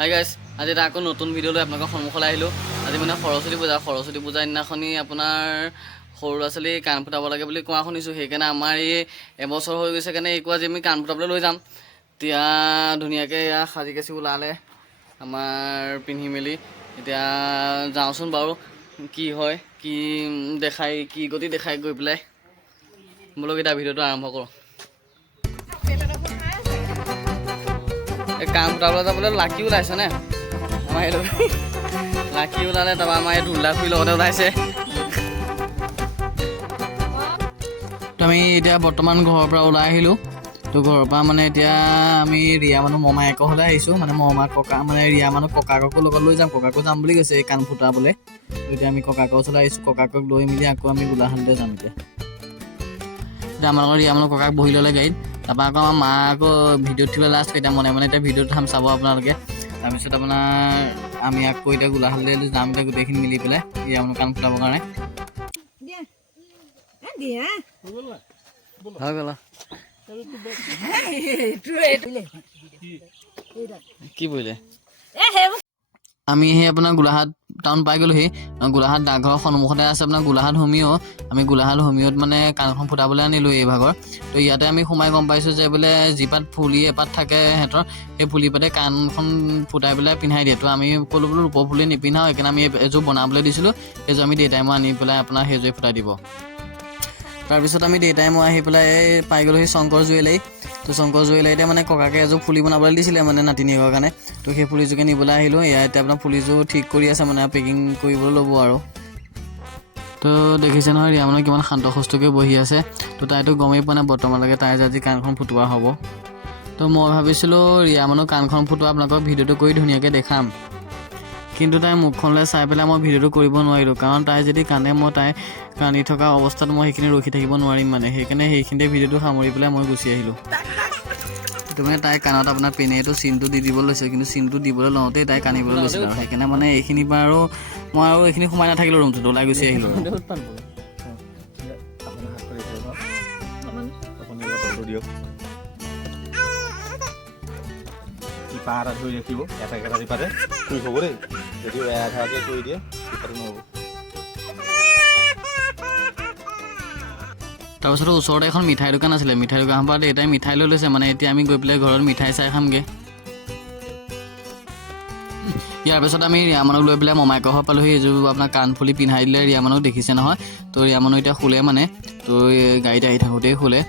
Hi guys, আজি এটা আকৌ নতুন ভিডিঅ' লৈ আপোনালোকৰ সন্মুখলৈ আহিলোঁ। আজি মানে সৰস্বতী পূজাৰ দিনাখনি আপোনাৰ সৰু ল'ৰা ছোৱালী কাণ ফুটাব লাগে বুলি কোৱা শুনিছোঁ। সেইকাৰণে আমাৰ এই এবছৰ হৈ গৈছে কাৰণে এইকো আজি আমি কাণ ফুটাবলৈ লৈ যাম। এতিয়া ধুনীয়াকৈ এয়া সাজি কাচি ওলালে আমাৰ পিন্ধি মেলি। এতিয়া যাওঁচোন বাৰু কি হয়, কি দেখাই, কি গতি দেখাই গৈ পেলাই। বোলক এতিয়া ভিডিঅ'টো আৰম্ভ কৰোঁ। এই কাণ ফুটাবলৈ যাবলৈ লাকি ওলাইছে নে? আমাৰ এইটো লাকি ওলালে, তাৰপৰা আমাৰ এই দুলা খুৰীৰ লগতে ওলাইছে। তো আমি এতিয়া বৰ্তমান ঘৰৰ পৰা ওলাই আহিলোঁ। তো ঘৰৰ পৰা মানে এতিয়া আমি ৰিয়া মানুহ মমায়েকৰ হ'লে আহিছোঁ। মানে মমা ককা মানে ৰিয়া মানুহ ককাককো লগত লৈ যাম। ককাকো যাম বুলি কৈছে এই কাণ ফুটাবলৈ। তো এতিয়া আমি ককাকৰ ওচৰলৈ আহিছোঁ। ককাকক লৈ মেলি আকৌ আমি গোলাঘাটলৈ যাম। এতিয়া আমাৰ লগত ৰিয়া মানুহ ককাক বহি ল'লে গাড়ীত। তাৰপৰা আকৌ আমাৰ মা আকৌ ভিডিঅ'ত উঠিবলৈ লাষ্ট এতিয়া মনে এতিয়া ভিডিঅ'ত চাব আপোনালোকে। তাৰপিছত আপোনাৰ আমি আকৌ এতিয়া গোলাঘাটলৈ যাম এতিয়া গোটেইখিনি মিলি পেলাই ৰিয়া মানুহ কাণ ফুটাবৰ কাৰণে। হৈ গ'ল কি পৰিলে? আমি সেই আপোনাৰ গোলাঘাট টাউন পাই গ'লোহি। গোলাঘাট ডাকঘৰৰ সন্মুখতে আছে আপোনাৰ গোলাঘাট হোমিও। আমি গোলাঘাট হোমিওত মানে কাণখন ফুটাবলৈ আনিলোঁ এই ভাগৰ। তো ইয়াতে আমি সোমাই গম পাইছোঁ যে বোলে যিপাত ফুলি এপাত থাকে সিহঁতৰ, সেই ফুলি পাতে কাণখন ফুটাই পেলাই পিন্ধাই দিয়ে। তো আমি ক'লোঁ বোলো ৰূপৰ ফুলি নিপিন্ধাওঁ, সেইকাৰণে আমি এযোৰ বনাবলৈ দিছিলোঁ। সেইযোৰ আমি দেউতাই মই আনি পেলাই আপোনাৰ সেইযোৰে ফুটাই দিব। তাৰপিছত আমি দেউতাই মই আহি পেলাই পাই গ'লোহি শংকৰ জুৱেলাৰী। তো শংকৰ জুৱেলাৰীতে মানে ককাকে এযোৰ ফুলি বনাবলৈ দিছিলে মানে নাতিনীয়েকৰ কাৰণে। তো সেই ফুলিযোৰকে নিবলৈ আহিলোঁ। এয়া এতিয়া আপোনাৰ ফুলিযোৰ ঠিক কৰি আছে মানে পেকিং কৰিবলৈ ল'ব আৰু। তো দেখিছে নহয় ৰিয়া মানুহ কিমান শান্ত সুস্থকৈ বহি আছে। তো তাইতো গমেই পোৱা নাই বৰ্তমানলৈকে তাই যে আজি কাণখন ফুটোৱা হ'ব। তো মই ভাবিছিলোঁ ৰিয়া মানুহ কাণখন ফুটোৱা আপোনালোকক ভিডিঅ'টো কৰি ধুনীয়াকৈ দেখাম। কিন্তু তাই মুখখনলৈ চাই পেলাই মই ভিডিঅ'টো কৰিব নোৱাৰিলোঁ। কাৰণ তাই যদি কান্দে মই তাই কান্দি থকা অৱস্থাত মই সেইখিনি ৰখি থাকিব নোৱাৰিম মানে। সেইকাৰণে সেইখিনিতে ভিডিঅ'টো সামৰি পেলাই মই গুচি আহিলোঁ। তো মানে তাই কাণত আপোনাৰ পেনেটো চিনটো দি দিব লৈছে, কিন্তু চিনটো দিবলৈ লওঁতেই তাই কান্দিবলৈ লৈছিল আৰু। সেইকাৰণে মানে এইখিনি পৰা আৰু মই আৰু এইখিনি সোমাই নাথাকিলোঁ ৰুমটোত, ওলাই গুচি আহিলোঁ। পাহাৰত ধৰি ৰাখিব এটা পাতে শুই হ'ব দেই। যদি এঘাৰকে কৰি দিয়ে পিপাটো নহ'ব। তাৰপিছত ওচৰতে এখন মিঠাই দোকান আছিলে। মিঠাই দোকানৰ পৰা দেউতাই মিঠাই লৈ লৈছে মানে। এতিয়া আমি গৈ পেলাই ঘৰত মিঠাই চাই খামগৈ। ইয়াৰ পিছত আমি ৰিয়া মানুহক লৈ পেলাই মমায়েকৰ ঘৰ পালোহি। এইযোৰ আপোনাৰ কাণফুলি পিন্ধাই দিলে ৰিয়া মানুহক, দেখিছে নহয়। তো ৰিয়া মানুহ এতিয়া শুলে মানে। তো গাড়ীত আহি থাকোঁতেই শুলে।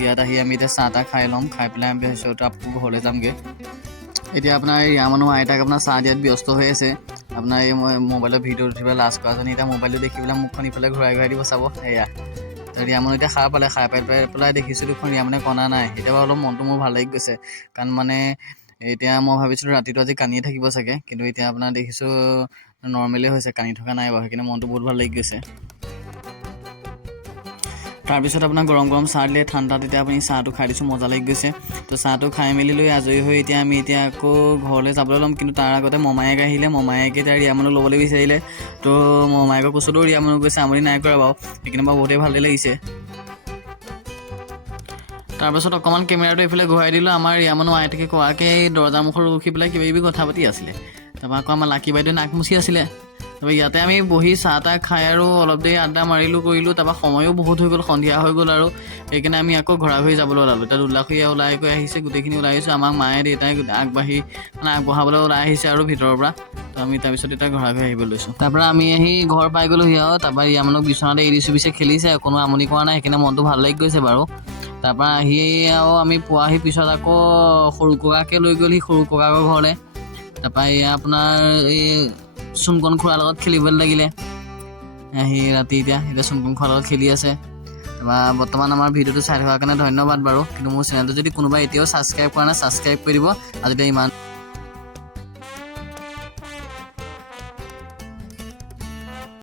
ইয়াত আহি আমি এতিয়া চাহ তাহ খাই ল'ম। খাই পেলাই আমি পিছত আকৌ ঘৰলৈ যামগৈ। এতিয়া আপোনাৰ ৰিয়া মানুহ আইতাক আপোনাৰ চাহ দিয়াত ব্যস্ত হৈ আছে। আপোনাৰ এই মোবাইলৰ ভিডিঅ'ত উঠি পেলাই লাষ্ট কৰাজনী এতিয়া মোবাইলটো দেখি পেলাই মুখখন ইফালে ঘূৰাই দিব চাব। সেয়া ৰিয়া মানুহ এতিয়া সাৰ পালে। সাৰ পাই পেলাই দেখিছোঁ দেখোন ৰিয়া মানে কন্দা নাই। এতিয়া বাৰু অলপ মনটো মোৰ ভাল লাগি গৈছে। কাৰণ মানে এতিয়া মই ভাবিছিলোঁ ৰাতিটো আজি কান্দিয়ে থাকিব চাগে, কিন্তু এতিয়া আপোনাৰ দেখিছোঁ নৰ্মেলেই হৈছে, কান্দি থকা নাই বাৰু। সেইকাৰণে মনটো বহুত ভাল লাগি গৈছে। তাৰপিছত আপোনাৰ গৰম গৰম চাহ দিলে ঠাণ্ডাত। এতিয়া আপুনি চাহটো খাই দিছোঁ, মজা লাগি গৈছে। তো চাহটো খাই মেলি লৈ আজৰি হৈ এতিয়া আমি আকৌ ঘৰলৈ যাবলৈ ল'ম। কিন্তু তাৰ আগতে মমায়েক আহিলে। মমায়েকে এতিয়া ৰিয়া মানুহ ল'বলৈ বিচাৰিলে। তো মমায়েকৰ কোচতো ৰিয়া মানুহ গৈছে, আমনি নাই কৰা বাৰু। সেইখিনি বাৰু বহুতেই ভালেই লাগিছে। তাৰপাছত অকণমান কেমেৰাটো এইফালে ঘূৰাই দিলোঁ। আমাৰ ৰিয়া মানুহ আইতাকে কোৱাকৈ এই দৰ্জাৰ মুখত ৰখি পেলাই কিবা কিবি কথা পাতি আছিলে। তাৰপৰা আকৌ আমাৰ লাকি বাইদেৱে নাক মুচি আছিলে। তাৰপৰা ইয়াতে আমি বহি চাহ তাহ খাই আৰু অলপ দেৰি আড্ডা মাৰিলোঁ কৰিলোঁ। তাৰপৰা সময়ো বহুত হৈ গ'ল, সন্ধিয়া হৈ গ'ল আৰু। সেইকাৰণে আমি আকৌ ঘৰা ঘূৰি যাবলৈ ওলালোঁ। এতিয়া দুলাখুৰীয়া ওলাই গৈ আহিছে, গোটেইখিনি ওলাই আহিছোঁ। আমাক মায়ে দেউতাই আগবঢ়াবলৈ ওলাই আহিছে আৰু ভিতৰৰ পৰা। তো আমি তাৰপিছত এতিয়া ঘৰা ঘূৰি আহিবলৈ লৈছোঁ। তাৰপৰা আমি আহি ঘৰ পাই গ'লোহি আৰু। তাৰপৰা ৰিয়া মানুহক বিচনাতে এৰি দিছোঁ, পিছে খেলিছে, কোনো আমনি কৰা নাই। সেইকাৰণে মনটো ভাল লাগি গৈছে বাৰু। তাৰপৰা আহি আৰু আমি পোৱাহি পিছত আকৌ সৰু ককাকে লৈ গ'লহি সৰু ককাকৰ ঘৰলৈ। তাৰপৰা এয়া আপোনাৰ এই চুমকণ খুৰাৰ লগত খেলিবলৈ লাগিলে আহি ৰাতি। এতিয়া চুমকণ খুৰাৰ লগত খেলি আছে। তাৰপৰা বৰ্তমান আমাৰ ভিডিঅ'টো চাই থকাৰ কাৰণে ধন্যবাদ বাৰু। কিন্তু মোৰ চেনেলটো যদি কোনোবাই এতিয়াও ছাবস্ক্ৰাইব কৰা নাই, ছাবস্ক্ৰাইব কৰি দিব। আজিলৈ ইমান।